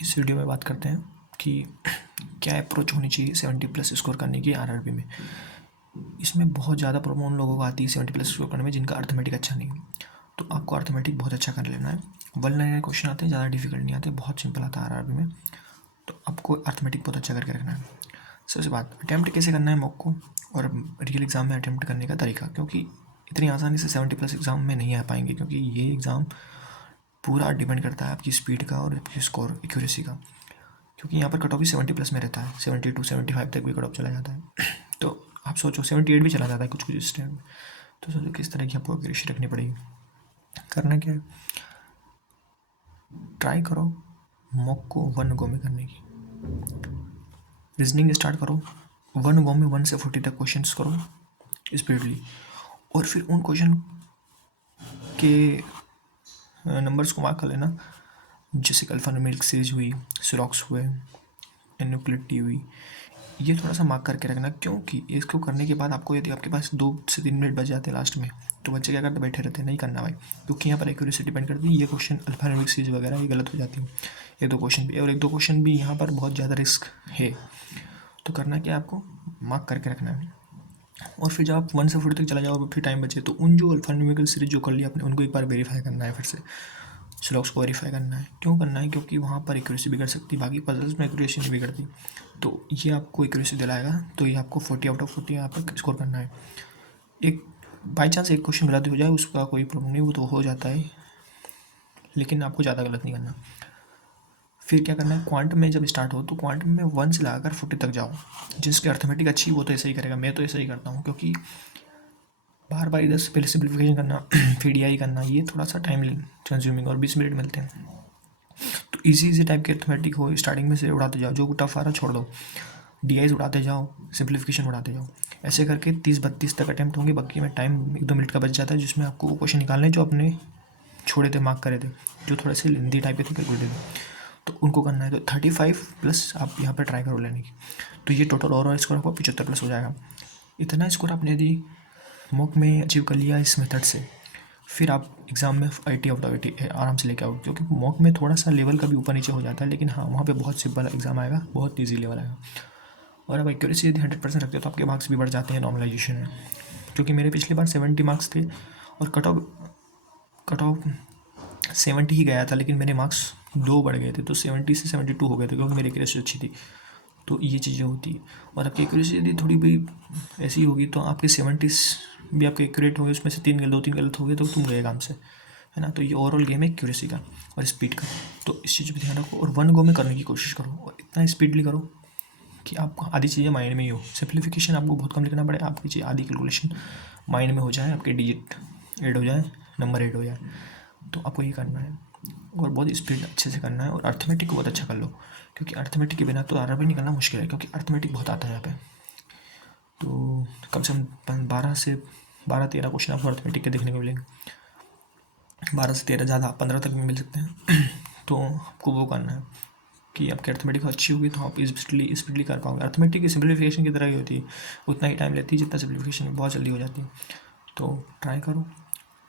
इस वीडियो में बात करते हैं कि क्या अप्रोच होनी चाहिए 70+ स्कोर करने की आरआरबी में। इसमें बहुत ज़्यादा प्रॉब्लम उन लोगों को आती है 70+ स्कोर करने में जिनका अर्थमेटिक अच्छा नहीं है। तो आपको अर्थमेटिक बहुत अच्छा कर लेना है। 1 लाइनर क्वेश्चन आते हैं, ज़्यादा डिफिकल्ट नहीं आते, बहुत सिंपल आता है आरआरबी में। तो आपको अर्थमेटिक बहुत अच्छा करके रखना है। सबसे बात, अटैम्प्ट कैसे करना है मॉक को और रियल एग्ज़ाम में अटैम्प्ट करने का तरीका, क्योंकि इतनी आसानी से 70+ एग्ज़ाम में नहीं आ पाएंगे, क्योंकि ये एग्ज़ाम पूरा डिपेंड करता है आपकी स्पीड का और आपकी स्कोर एक्यूरेसी का। क्योंकि यहाँ पर कट ऑफ भी 70+ में रहता है, 72 75 तक भी कट ऑफ चला जाता है। तो आप सोचो 78 भी चला जाता है कुछ कुछ इस टाइम में। तो सोचो किस तरह की आपको एक्यूरेसी रखनी पड़ेगी। करना क्या है, ट्राई करो मॉक को 1 गो में करने की। रीजनिंग स्टार्ट करो, 1 गो में 1 से 40 तक क्वेश्चन करो स्पीडली, और फिर उन क्वेश्चन के नंबर्स को मार्क कर लेना। जैसे अल्फान्यूमेरिक सीरीज हुई, सिरॉक्स हुए, न्यूक्लिड टी हुई, ये थोड़ा सा मार्क करके रखना, क्योंकि इसको करने के बाद आपको यदि आपके पास 2 से 3 मिनट बच जाते हैं लास्ट में, तो बच्चे क्या करते बैठे रहते हैं, नहीं करना भाई, क्योंकि यहाँ पर एक्यूरेसी डिपेंड करती है। ये क्वेश्चन अल्फान्यूमेरिक सीरीज वगैरह ये गलत हो जाती है, एक दो क्वेश्चन भी, और एक दो क्वेश्चन भी यहाँ पर बहुत ज़्यादा रिस्क है। तो करना क्या, आपको मार्क करके रखना है। और फिर जब आप 1 से 40 तक चला जाओ, फिर टाइम बचे, तो उन जो अल्फान्यूमेरिकल सीरीज जो कर लिया आपने, उनको एक बार वेरीफाई करना है, फिर से स्लॉक्स को वेरीफाई करना है। क्यों करना है, क्योंकि वहाँ पर एक्यूरेसी बिगड़ सकती है, बाकी पजल्स में एक्यूरेसी नहीं बिगड़ती। तो ये आपको एक्यूरेसी दिलाएगा, तो ये आपको 40 आउट ऑफ 40 यहाँ पर स्कोर करना है। एक बाई चांस एक क्वेश्चन गलत हो जाए, उसका कोई प्रॉब्लम नहीं, वो तो हो जाता है, लेकिन आपको ज़्यादा गलत नहीं करना। फिर क्या करना है, क्वांटम में जब स्टार्ट हो तो क्वांटम में 1 से लगाकर 40 तक जाओ। जिसकी अर्थमेटिक अच्छी वो तो ऐसे ही करेगा, मैं तो ऐसे ही करता हूँ, क्योंकि बार बार इधर से पहले सिंप्लीफिकेशन करना फिर डीआई करना, ये थोड़ा सा टाइम कंज्यूमिंग, और 20 मिनट मिलते हैं। तो इजी टाइप के अर्थमेटिक हो, स्टार्टिंग में से उड़ाते जाओ, जो टफ आ रहा छोड़ दो, डीआईज उड़ाते जाओ, सिंप्लीफिकेशन उड़ाते जाओ। ऐसे करके 30-32 तक अटैम्प्ट होंगे, बाकी में टाइम 1-2 मिनट का बच जाता है, जिसमें आपको वो क्वेश्चन निकालने जो अपने छोड़े थे, मार्क करे थे, जो थोड़े से लेंदी टाइप के थे, कैलकुलेटेड थे, तो उनको करना है। तो 35+ आप यहाँ पर ट्राई करो लेने की। तो ये टोटल ओवरऑल स्कोर आपको 75+ हो जाएगा। इतना स्कोर आपने यदि मॉक में अचीव कर लिया इस मेथड से, फिर आप एग्ज़ाम में 80 आउट ऑफ 80 आराम से लेके आओ। क्योंकि मॉक में थोड़ा सा लेवल का भी ऊपर नीचे हो जाता है, लेकिन हाँ वहाँ पे बहुत सिंपल एग्ज़ाम आएगा, बहुत ईजी लेवल आएगा। और अब एक्यूरेसी यदि 100% रखते हो तो आपके मार्क्स भी बढ़ जाते हैं नॉर्मलाइजेशन में। क्योंकि मेरे पिछली बार 70 मार्क्स थे और कट ऑफ 70 ही गया था, लेकिन मेरे मार्क्स 2 बढ़ गए थे, तो 70 से 72 हो गए थे, क्योंकि मेरी एक्यूरेसी अच्छी थी। तो ये चीज़ें होती है। और आपकी एक्यूरेसी यदि थोड़ी भी ऐसी होगी, तो आपके 70 भी आपके एक्यूरेट होंगे, उसमें से 2-3 गलत हो गए तो तुम गए काम से, है ना। तो ये ओवरऑल गेम है एक्यूरेसी का और स्पीड का। तो इस चीज़ पर ध्यान रखो, और 1 गो में करने की कोशिश करो, और इतना स्पीडली करो कि आपको आधी चीज़ें माइंड में ही हो। सिंप्लीफिकेशन आपको बहुत कम लिखना पड़े, आपकी चीज़ आधी कैलकुलेशन माइंड में हो जाए, आपके डिजिट ऐड हो जाए, नंबर ऐड हो जाए। तो आपको ये करना है, और बहुत स्पीड अच्छे से करना है, और अर्थमेटिक को बहुत अच्छा कर लो, क्योंकि अर्थमेटिक के बिना तो आरआरबी निकलना मुश्किल है, क्योंकि अर्थमेटिक बहुत आता है यहाँ पे। तो कम से कम 12 13 क्वेश्चन आपको अर्थमेटिक के देखने को मिलेंगे। 12 से 13, ज़्यादा 15 तक भी मिल सकते हैं। तो आपको वो करना है कि आपकी अर्थमेटिक अच्छी होगी तो आप स्पीडली कर पाओगे। अर्थमेटिक की सिंप्लीफिकेशन की तरह ही होती है, उतना ही टाइम लेती है जितना सिंप्लीफिकेशन, बहुत जल्दी हो जाती है। तो ट्राई करो,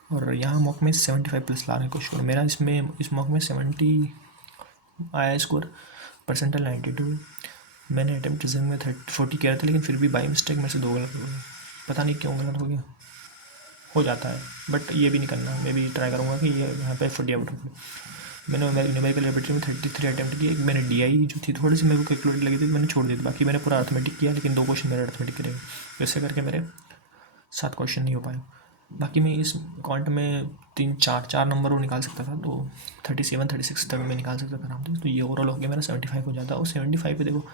और यहाँ मॉक में 75+ लाने की कोशिश करो। मेरा इस मॉक में 70 आया स्कोर, परसेंटाइल 92। मैंने अटैम्प्ट रीजनिंग में 40 किया था, लेकिन फिर भी बाई मिस्टेक में से 2 गलत हो गए, पता नहीं क्यों गलत हो गया, हो जाता है। बट ये भी नहीं करना, मैं भी ट्राई करूँगा कि ये यहाँ पे 40 आउट ऑफ। मैंने न्यूमेरिकल लेबोरेटरी में 33 अटैम्प्ट किए। मैंने डीआई जो थी थोड़ी सी मेरे को कैलकुलेट लगी थी, मैंने छोड़ दी थी, बाकी मैंने पूरा अर्थमेटिक किया, लेकिन 2 क्वेश्चन मेरे अर्थमेटिक के रहे। वैसे करके मेरे 7 क्वेश्चन नहीं हो पाए। बाकी मैं इस क्वांट में 3-4 नंबर और निकाल सकता था, तो 37-36 तक मैं निकाल सकता था आराम से। तो ये ओवरऑल हो गया मेरा 75 हो जाता। और 75 पे देखो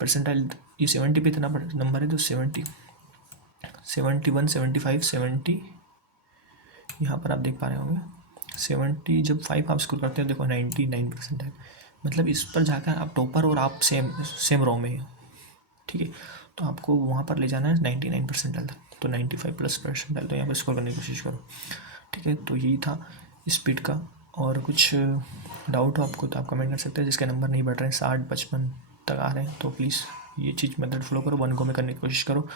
परसेंटाइल, ये 70 पे इतना नंबर है, तो 70 71 75 70, यहाँ पर आप देख पा रहे होंगे 70 जब 5 आप स्कोर करते हैं, देखो 99% है। मतलब इस पर जाकर आप टॉपर और आप सेम रो में, ठीक है। तो आपको वहाँ पर ले जाना है 99% तक, तो 95+% तो यहाँ पर स्कोर करने की कोशिश करो, ठीक है। तो यही था स्पीड का। और कुछ डाउट हो आपको तो आप कमेंट कर सकते हैं। जिसके नंबर नहीं बढ़ रहे हैं, 60-55 तक आ रहे हैं, तो प्लीज़ ये चीज़ मेथड फॉलो करो, 1 गो में करने की कोशिश करो,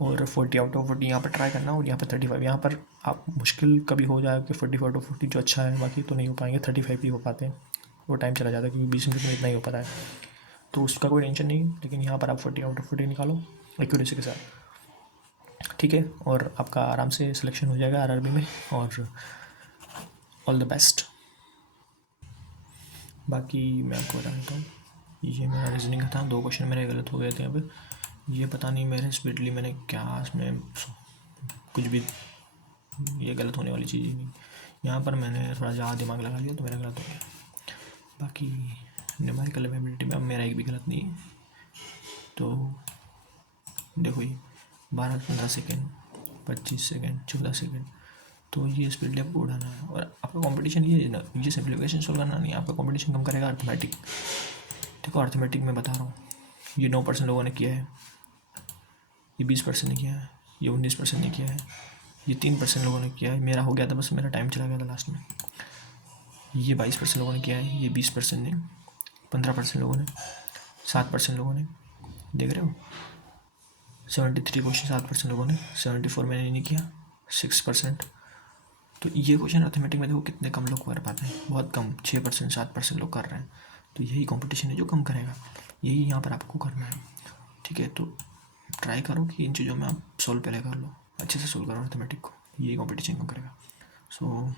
और 40 आउट ऑफ 40 यहाँ पर ट्राई करना, और यहाँ पर 35 यहाँ पर आप मुश्किल कभी हो जाए कि 45 आउट ऑफ 40 जो अच्छा है, बाकी तो नहीं हो पाएंगे, 35 ही हो पाते हैं। वो टाइम चला जाता है, क्योंकि 20 मिनट में इतना ही हो पाता है, तो उसका कोई टेंशन नहीं। लेकिन यहाँ पर आप 40/40 निकालो एक्यूरेसी के साथ, ठीक है, और आपका आराम से सिलेक्शन हो जाएगा आरआरबी में। और ऑल द बेस्ट। बाकी मैं आपको बता देता हूँ, ये मेरा रीजनिंग का था, 2 क्वेश्चन मेरे गलत हो गए थे यहाँ पे। ये पता नहीं मेरे स्पीडली मैंने क्या इसमें कुछ भी, ये गलत होने वाली चीज़ ही नहीं, यहाँ पर मैंने थोड़ा ज़्यादा दिमाग लगा लिया तो मेरा गलत हो गया। बाकी न्यूमेरिकल एबिलिटी में अब मेरा एक भी गलत नहीं है। तो देखो ये 12-15 सेकेंड, 25 सेकेंड, 14 सेकेंड, तो ये स्पीड आपको उड़ाना है। और आपका कंपटीशन ये है ना, ये सिंप्लीफिकेशन सॉल्व करना नहीं है, आपका कंपटीशन कम करेगा अर्थमेटिक। देखो अर्थमेटिक में बता रहा हूँ, ये 9% लोगों ने किया है, ये 20% ने किया है, ये 19% ने किया है, ये 3% लोगों ने किया है, मेरा हो गया था, बस मेरा टाइम चला गया था लास्ट में। ये 22% लोगों ने किया है, ये 20% ने, 15% लोगों ने, 7% लोगों ने, देख रहे हो 73 क्वेश्चन 7% लोगों ने, 74 मैंने नहीं किया 6%। तो ये क्वेश्चन अर्थमेटिक में देखो कितने कम लोग कर पाते हैं, बहुत कम, 6% 7% लोग कर रहे हैं। तो यही कंपटीशन है जो कम करेगा, यही यहाँ पर आपको करना है, ठीक है। तो ट्राई करो कि इन चीज़ों में आप सॉल्व पहले कर लो, अच्छे से सॉल्व करो अर्थमेटिक को, यही कंपटीशन कम करेगा। सो